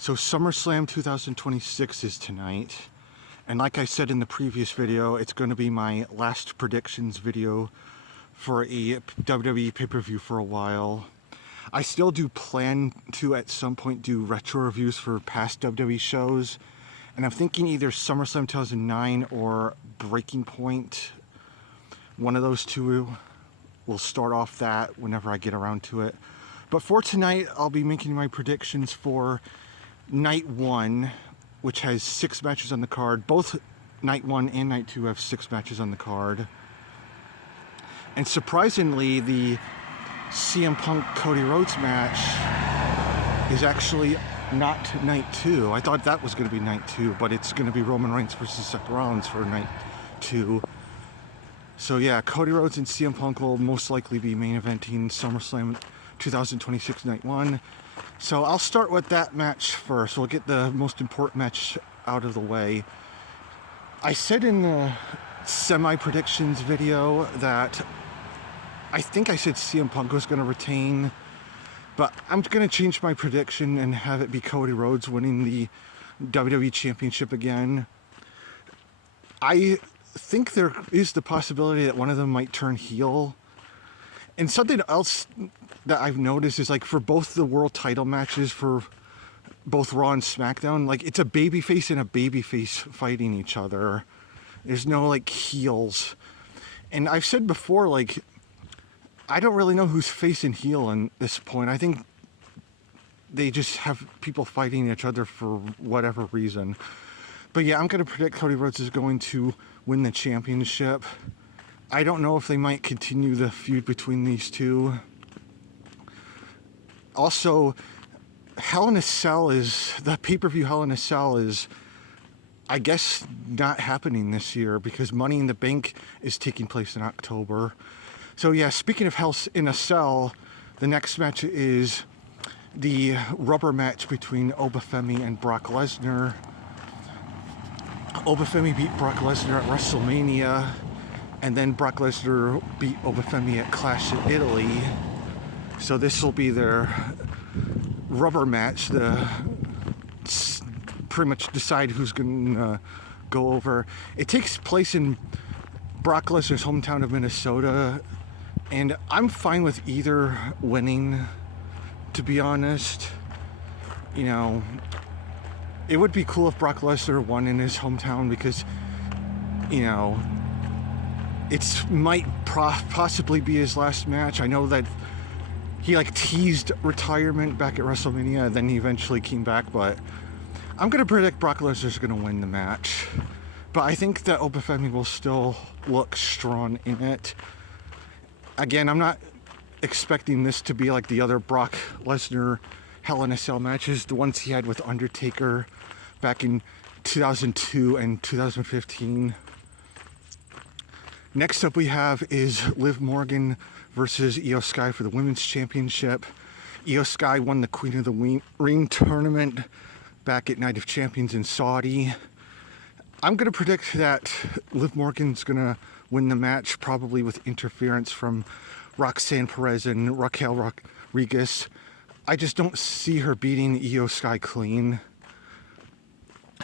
So SummerSlam 2026 is tonight, and like I said in the previous video, it's going to be my last predictions video for a WWE pay-per-view for a while. I still do plan to at some point do retro reviews for past WWE shows, and I'm thinking either SummerSlam 2009 or Breaking Point. One of those two will start off that whenever I get around to it. But for tonight, I'll be making my predictions for Night 1, which has 6 matches on the card. Both Night 1 and Night 2 have 6 matches on the card. And surprisingly, the CM Punk Cody Rhodes match is actually not Night 2. I thought that was going to be Night 2, but it's going to be Roman Reigns versus Seth Rollins for Night 2. So yeah, Cody Rhodes and CM Punk will most likely be main eventing SummerSlam 2026 Night 1. So I'll start with that match first. We'll get the most important match out of the way. I said in the semi-predictions video that I think I said CM Punk was going to retain, but I'm going to change my prediction and have it be Cody Rhodes winning the WWE Championship again. I think there is the possibility that one of them might turn heel. And something else that I've noticed is, like, for both the world title matches for both Raw and SmackDown, like, it's a babyface and a babyface fighting each other. There's no, like, heels. And I've said before, like, I don't really know who's face and heel at this point. I think they just have people fighting each other for whatever reason. But yeah, I'm going to predict Cody Rhodes is going to win the championship. I don't know if they might continue the feud between these two. Also, Hell in a Cell is, the pay-per-view Hell in a Cell is, I guess, not happening this year because Money in the Bank is taking place in October. So yeah, speaking of Hell in a Cell, the next match is the rubber match between Obafemi and Brock Lesnar. Obafemi beat Brock Lesnar at WrestleMania, and then Brock Lesnar beat Obafemi at Clash of Italy. So this will be their rubber match, pretty much decide who's going to go over. It takes place in Brock Lesnar's hometown of Minnesota, and I'm fine with either winning, to be honest. You know, it would be cool if Brock Lesnar won in his hometown because, you know, it might possibly be his last match. I know that he, like, teased retirement back at WrestleMania, and then he eventually came back, but I'm going to predict Brock Lesnar's going to win the match. But I think that Obafemi will still look strong in it. Again, I'm not expecting this to be like the other Brock Lesnar Hell in a Cell matches, the ones he had with Undertaker back in 2002 and 2015. Next up we have is Liv Morgan versus Io Sky for the Women's Championship. Io Sky won the Queen of the Ring tournament back at Night of Champions in Saudi. I'm going to predict that Liv Morgan's going to win the match, probably with interference from Roxanne Perez and Raquel Rodriguez. I just don't see her beating Io Sky clean.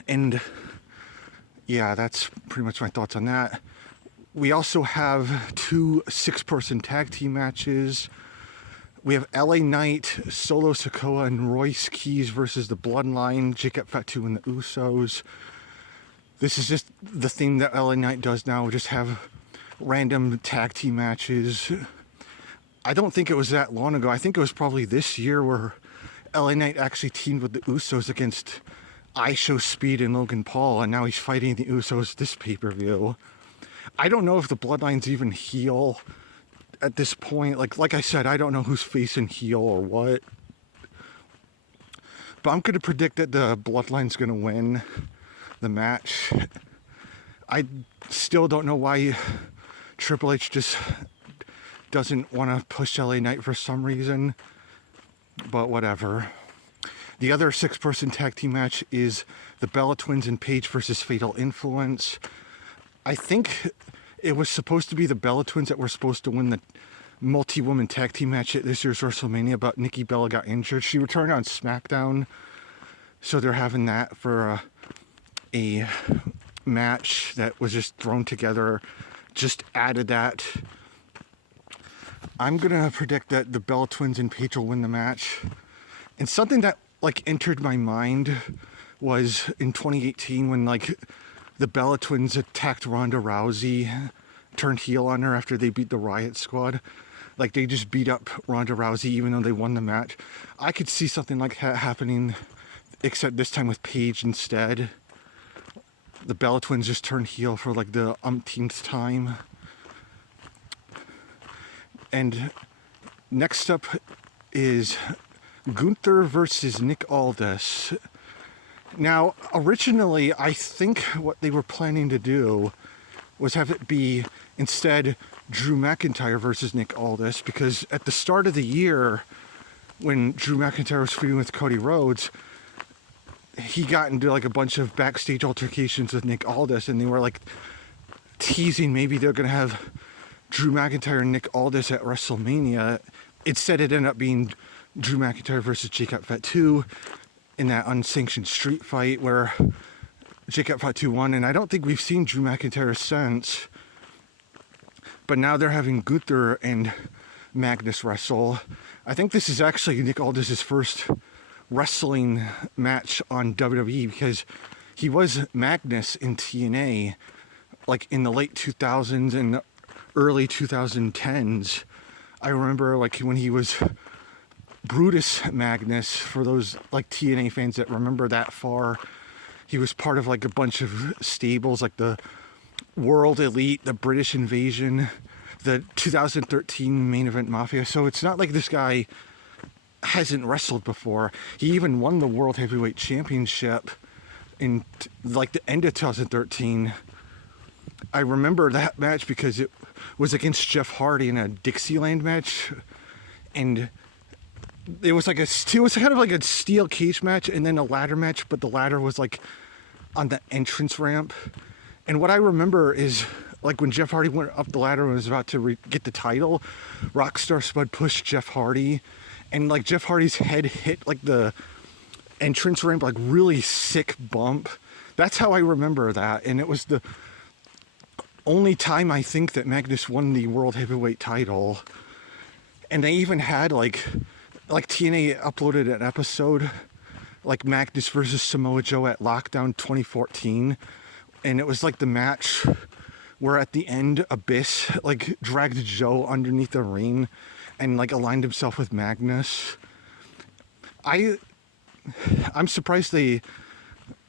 And yeah, that's pretty much my thoughts on that. We also have 2 6-person tag team matches. We have LA Knight, Solo Sikoa, and Royce Keys versus the Bloodline, Jacob Fatu and the Usos. This is just the thing that LA Knight does now, just have random tag team matches. I don't think it was that long ago. I think it was probably this year where LA Knight actually teamed with the Usos against ISHO Speed and Logan Paul, and now he's fighting the Usos this pay-per-view. I don't know if the Bloodline's even heel at this point. Like I said, I don't know who's face and heel or what. But I'm going to predict that the Bloodline's going to win the match. I still don't know why Triple H just doesn't want to push LA Knight for some reason, but whatever. The other 6-person tag team match is the Bella Twins and Paige versus Fatal Influence. I think it was supposed to be the Bella Twins that were supposed to win the multi-woman tag team match at this year's WrestleMania, but Nikki Bella got injured. She returned on SmackDown, So they're having that for a match that was just thrown together, just added that. I'm gonna predict that the Bella Twins and Paige will win the match. And something that like entered my mind was in 2018 when like the Bella Twins attacked Ronda Rousey, turned heel on her after they beat the Riot Squad. Like they just beat up Ronda Rousey even though they won the match. I could see something like that happening, except this time with Paige instead. The Bella Twins just turned heel for like the umpteenth time. And next up is Gunther versus Nick Aldis. Now, originally, I think what they were planning to do was have it be instead Drew McIntyre versus Nick Aldis, because at the start of the year, when Drew McIntyre was feuding with Cody Rhodes, he got into like a bunch of backstage altercations with Nick Aldis, and they were like teasing maybe they're going to have Drew McIntyre and Nick Aldis at WrestleMania. Instead, it ended up being Drew McIntyre versus Jacob Fatu in that unsanctioned street fight where Jacob Fatu won, and I don't think we've seen Drew McIntyre since. But now they're having Gunther and Magnus wrestle. I think this is actually Nick Aldis' first wrestling match on WWE, because he was Magnus in TNA like in the late 2000s and early 2010s. I remember like when he was Brutus Magnus, for those like TNA fans that remember that far. He was part of like a bunch of stables like the World Elite, the British Invasion, the 2013 Main Event Mafia. So it's not like this guy hasn't wrestled before. He even won the World Heavyweight Championship in like the end of 2013. I remember that match because it was against Jeff Hardy in a Dixieland match, and it was like it was kind of like a steel cage match and then a ladder match, but the ladder was like on the entrance ramp. And what I remember is like when Jeff Hardy went up the ladder and was about to get the title, Rockstar Spud pushed Jeff Hardy, and like Jeff Hardy's head hit like the entrance ramp, like really sick bump. That's how I remember that, and it was the only time I think that Magnus won the World Heavyweight title. And they even had like TNA uploaded an episode like Magnus versus Samoa Joe at Lockdown 2014, and it was like the match where at the end Abyss like dragged Joe underneath the ring and like aligned himself with Magnus. I'm surprised they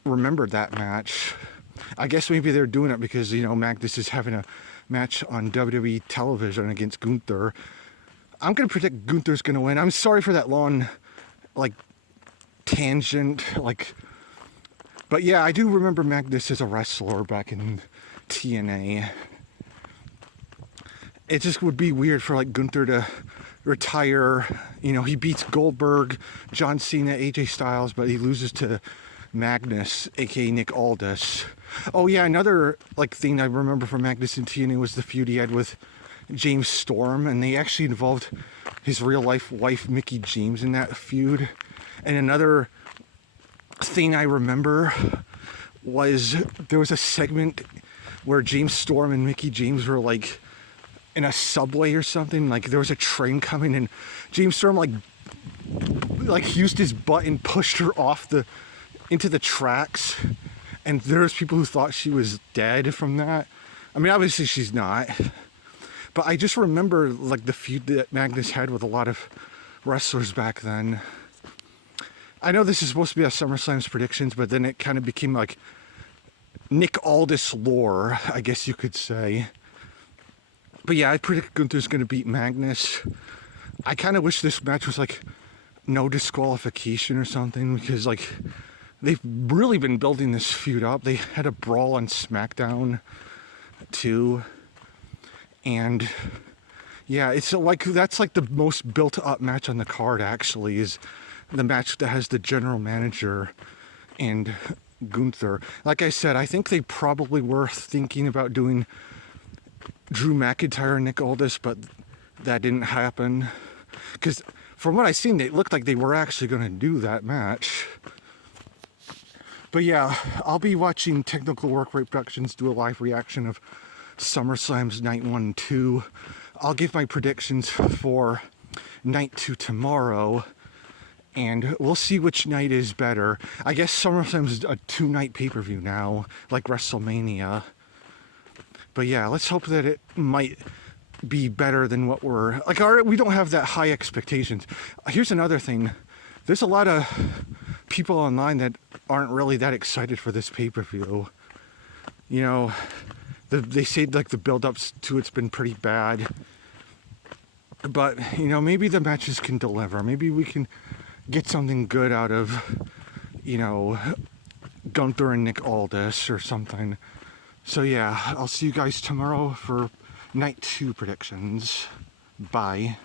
remembered that match. I guess maybe they're doing it because, you know, Magnus is having a match on WWE television against Gunther. I'm going to predict Gunther's going to win. I'm sorry for that long, like, tangent, like, but yeah, I do remember Magnus as a wrestler back in TNA. It just would be weird for, like, Gunther to retire. You know, he beats Goldberg, John Cena, AJ Styles, but he loses to Magnus, aka Nick Aldis. Oh yeah, another like thing I remember from Magnus and TNA was the feud he had with James Storm, and they actually involved his real life wife Mickie James in that feud. And another thing I remember was there was a segment where James Storm and Mickie James were like in a subway or something, like there was a train coming and James Storm like used his butt and pushed her off into the tracks, and there's people who thought she was dead from that. I mean, obviously she's not, but I just remember like the feud that Magnus had with a lot of wrestlers back then. I know this is supposed to be a SummerSlam's predictions, but then it kind of became like Nick Aldis lore, I guess you could say. But yeah, I predict Gunther's going to beat Magnus. I kind of wish this match was like no disqualification or something, because like they've really been building this feud up. They had a brawl on SmackDown too, and yeah, it's like that's like the most built up match on the card actually, is the match that has the general manager and Gunther. Like I said, I think they probably were thinking about doing Drew McIntyre and Nick Aldis, but that didn't happen, because from what I seen, it looked like they were actually going to do that match. But yeah, I'll be watching Technical Work Rate Productions do a live reaction of SummerSlam's Night 1 and 2. I'll give my predictions for Night 2 tomorrow, and we'll see which night is better. I guess SummerSlam's a 2-night pay-per-view now, like WrestleMania. But yeah, let's hope that it might be better than what we're... Like, we don't have that high expectations. Here's another thing. There's a lot of people online that aren't really that excited for this pay-per-view. You know, they say, like, the build-up to it's been pretty bad. But, you know, maybe the matches can deliver. Maybe we can get something good out of, you know, Gunther and Nick Aldis or something. So yeah, I'll see you guys tomorrow for Night 2 predictions. Bye.